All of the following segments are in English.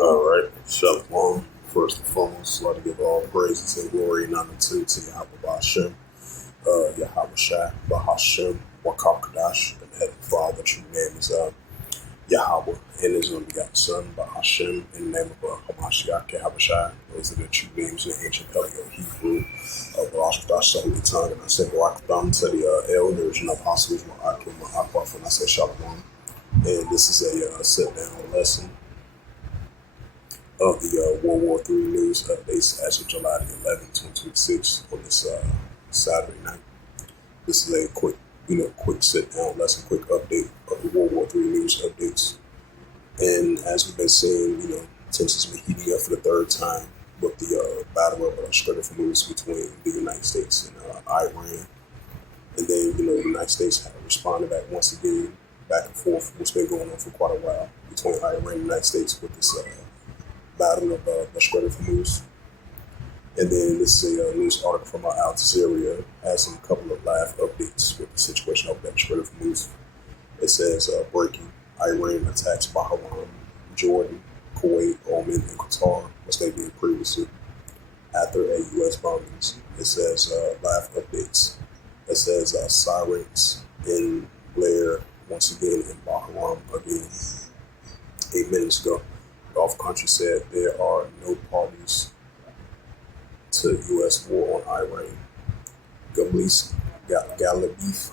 All right, Shalom. First and foremost, I'd like to give all praises and glory and honor to Yahweh Bashem, Yahweh Shai, Bahashem, Wakakadash, and Heavenly Father, true name is Yahweh, and His only begotten Son, Bahashem, in the name of Hamashiach, Yahweh Shai. Those are the true names in the ancient Paleo Hebrew, Barashadash, the Holy Tongue, and I say Barakadam to the elders and apostles, Ma'akim, Ma'akbaf, and I say Shalom. And this is a sit-down lesson of the World War III news updates as of July the 11th, 2026 on this Saturday night. This is a quick sit-down lesson, quick update of the World War III news updates. And as we've been saying, tensions have been heating up for the third time with the battle of strait of Hormuz between the United States and Iran. And then, the United States have responded back once again, back and forth, what's been going on for quite a while between Iran and the United States with this battle of the strait of Hormuz. And then this is a news article from Al Jazeera has a couple of live updates with the situation over that strait of Hormuz. It says breaking: Iran attacks Bahrain, Jordan, Kuwait, Oman, and Qatar, which they did previously after a U.S. bombings. It says live updates. It says sirens in Blair once again in Bahrain again. 8 minutes ago, the Gulf country said there are no parties to U.S. war on Iran. Galibif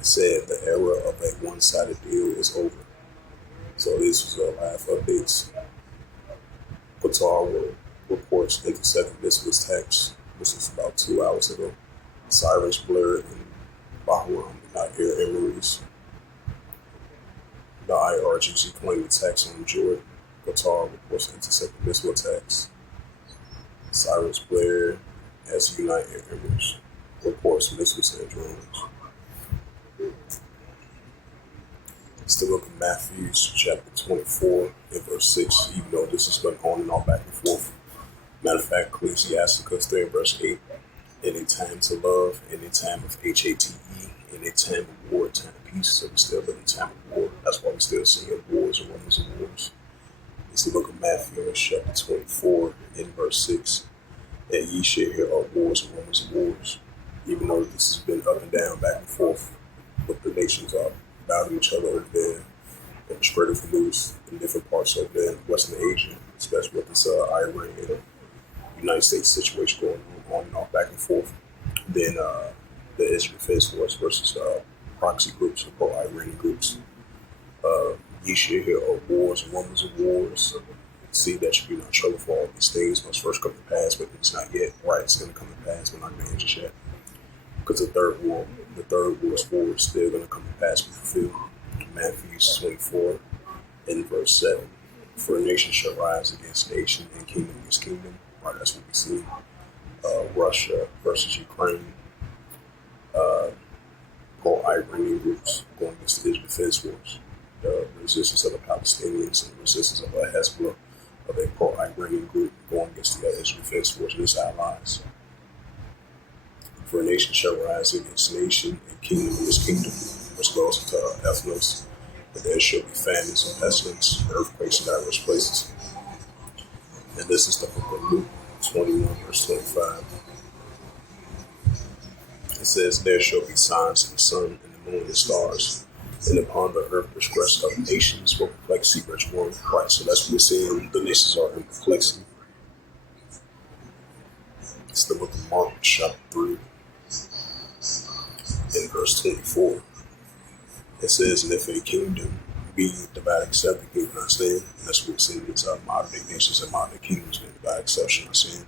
said the era of a one-sided deal is over. So this was live updates. Qatar reports intercepted missiles attacks. This was about 2 hours ago. Sirens blared in Bahrain, not air Emirates. The IRGC claimed attacks on Jordan. Qatar reports intercepted missile attacks. Sirens blare as United Emirates reports missiles and drones. It's the book of Matthew, chapter 24, and verse 6, even though this has been on and off back and forth. Matter of fact, Ecclesiasticus 3 and verse 8, in a time to love, in a time of HATE, in a time of war, a time of peace. So we still live in a time of war. That's why we still seeing wars and rumors of wars. It's the book of Matthew, chapter 24, in verse 6. And ye shall hear of wars and rumors of wars. Even though this has been up and down, back and forth, with the nations are battling each other over there in the Strait of Hormuz in different parts of there in Western Asia, especially with this Iran and United States situation going on and off, back and forth. Then the Israel Defense Force versus proxy groups or pro-Iranian groups. Ye shall hear of wars and rumors of wars. See that should be not trouble for all these things must first come to pass, but it's not yet. Right, it's going to come to pass, but not going to end just yet. Because the third world's war is still going to come to pass and fulfill. Matthew 24 in verse 7. For a nation shall rise against nation and kingdom against kingdom. Right, that's what we see. Russia versus Ukraine. Pro-Iranian groups going against the Israel Defense Force. The resistance of the Palestinians and the resistance of Hezbollah, of a pro-Iranian group going against the Israel Defense Force and its allies. For a nation shall rise against nation and kingdom against kingdom, which goes into ethnos, and there shall be famines and pestilence, earthquakes in diverse places. And this is the book of Luke 21, verse 25. It says, there shall be signs in the sun and the moon and stars, and upon the earth distress of nations for perplexity, which one Christ. So that's what we're seeing. The nations are in perplexity. It's the book of Mark, chapter 3, in verse 24. It says, and if a kingdom be divided except the kingdom not stand. And that's what we're seeing. It's modern day nations and modern day kingdoms being divided except shall not stand.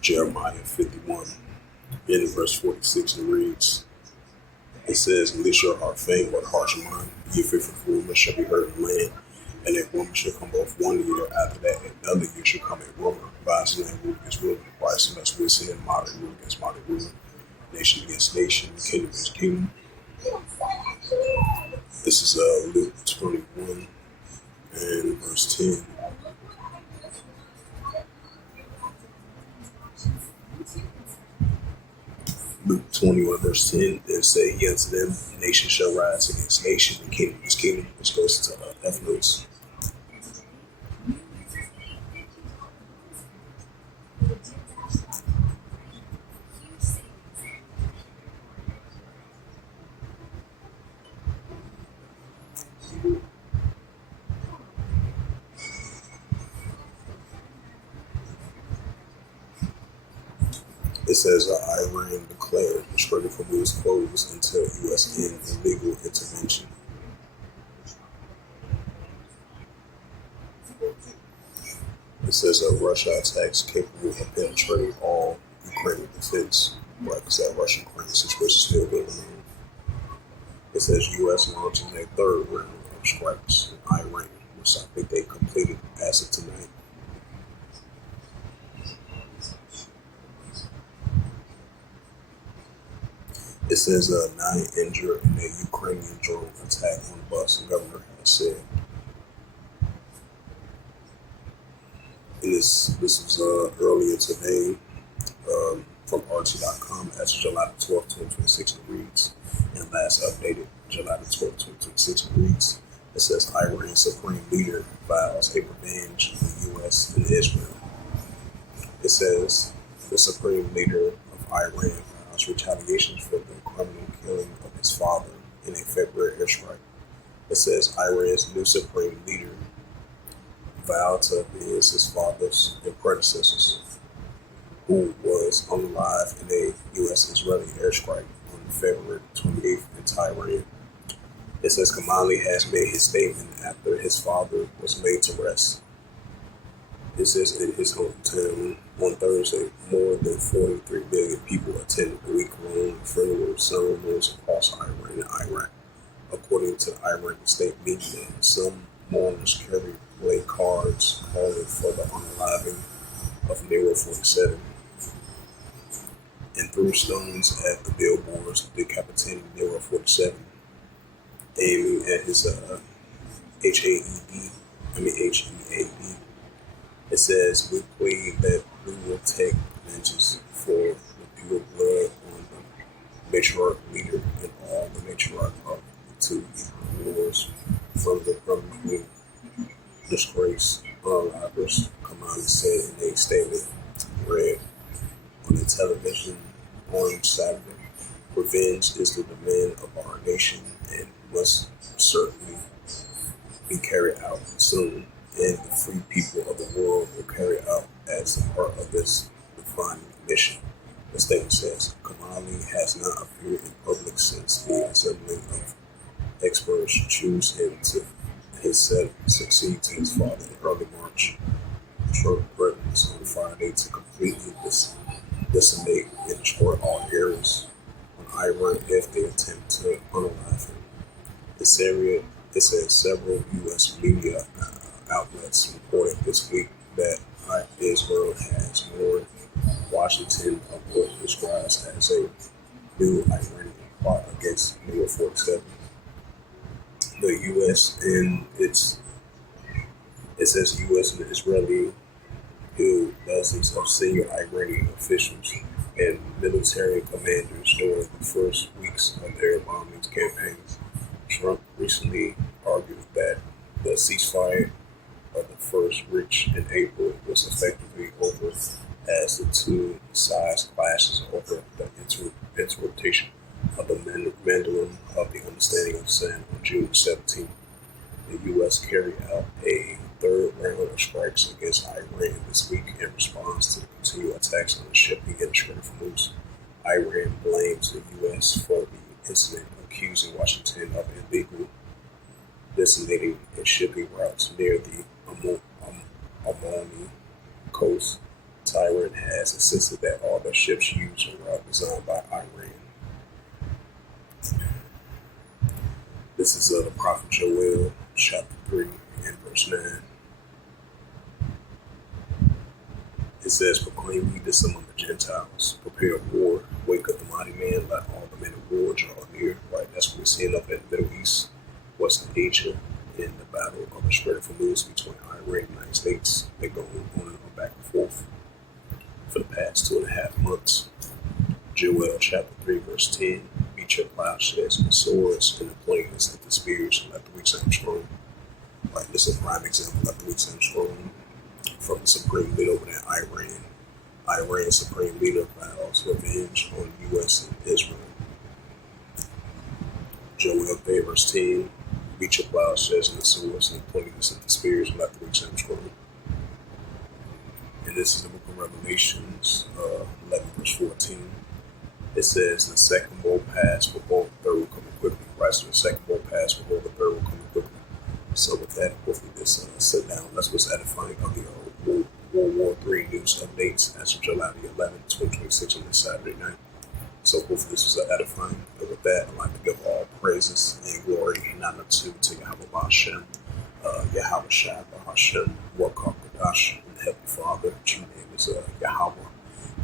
Jeremiah 51, in verse 46, and reads, it says, unless your heart faint, what heart your mind, ye fearful rumors shall be heard in the land, and a woman shall come both 1 year, after that another year shall come a rumor, rise land rule against rule, Christ, and that's what we're seeing, modern rule against modern rule, nation against nation, kingdom against kingdom. This is Luke 21 and verse 10. Luke 21 verse 10, then say he unto them, nation shall rise against nation, and kingdom against kingdom, which goes to ethnos. It says Iran declared the Strait of Hormuz closed until U.S. end illegal intervention. It says Russia attacks capable of penetrating all Ukrainian defense. Right, because that Russian-Ukrainian situation is still going on. It says U.S. launching a third round of strikes in Iran, which I think they completed as of tonight. It says 9 injured in a Ukrainian drone attack on a bus, the governor has said. And this was earlier today from RT.com as July 12, 2026, it reads, and last updated July 12, 2026, it reads, it says Iran Supreme Leader vows a revenge on the U.S. and Israel. It says the Supreme Leader of Iran vows retaliation for the criminal killing of his father in a February airstrike. It says Iran's new Supreme Leader vowed to avenge his fathers and predecessors, who was unalive in a U.S.-Israeli airstrike on February 28th in Tehran. It says Kamali has made his statement after his father was laid to rest. It says in his hometown on Thursday, more than 43 million people attended the week-long funeral ceremonies across Iran and Iraq. According to the Iranian state media, some mourners carried away cards calling for the unaliving of Nero 47 and threw stones at the billboards decapitating Nero 47, aiming at his HEAD. It says, we plead that we will take vengeance for the pure blood on the matriarch leader and all the matriarch of the two wars from the disgrace unalivers, Kamali said in a statement read on the television on Saturday. Revenge is the demand of our nation and must certainly be carried out soon, and the free people of the world will carry out as a part of this defining mission. The statement says, Kamali has not appeared in public since the assembly of experts choose him to succeed to his father in early March. Trump threatens on Friday to completely decimate and destroy all areas on Iran if they attempt to unalive him. It says several U.S. media outlets reported this week that Israel has warned Washington of what it describes as a new Iranian plot against Nero 47. The U.S. and it says U.S. and Israeli killed dozens of senior Iranian officials and military commanders during the first weeks of their bombing campaigns. Trump recently argued that the ceasefire of the first reached in April was effectively over as the two sides clashes over the interpretation of the Mandolin of the Understanding of Sin on June 17th. The U.S. carried out a third round of strikes against Iran this week in response to the continued attacks on the shipping and Strait of Hormuz. Iran blames the U.S. for the incident, accusing Washington of illegal designating and shipping routes near the Omani coast. Tehran has insisted that all the ships use a route designed by Iran. This is the Prophet Joel, chapter 3, and verse 9. It says, proclaim ye this among the Gentiles, prepare war, wake up the mighty man, let all the men of war draw near. Right, that's what we're seeing up in the Middle East, Western Asia, in the battle of the Strait of Hormuz between Iran and the United States. They're going on and back and forth for the past 2.5 months. Joel chapter 3, verse 10. Beat your plowshares and swords and the plains and the spears and let the weak sound strong. Right, this is a prime example, let the weak sound strong. From the Supreme Leader over there, Iran. Iran's Supreme Leader vows revenge on U.S. and Israel. Joel 3, verse 10. Beat your plowshares and the swords and pointing us at the spears and let the weak them scroll. And this is the book of Revelations, 11 verse 14. It says, the second will pass, behold, the third will come quickly. Right, so the second will pass, behold, the third will come quickly. So with that, hopefully this sit down. That's what's edifying of the World War III news updates as of July the 11th, 2026 on this Saturday night. So hopefully this was edifying. And with that, I'd like to give all praises and glory and honor to Yahweh Hashem, Yahweh Shai Hashem, Wakar Kadash, and Heavenly Father. True name is Yahweh,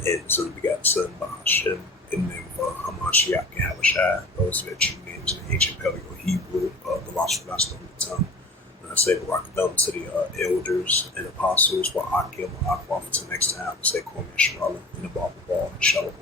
and so we got Son Hashem, in the name of Hamashiach Yahweh Shai. Those are their true names in the ancient Paleo Hebrew, the lost from the tongue. And I say Barakadam to the elders and apostles, while Akim, Akwa, to next time, I say Kwame Shalom in the Bible, Shalom.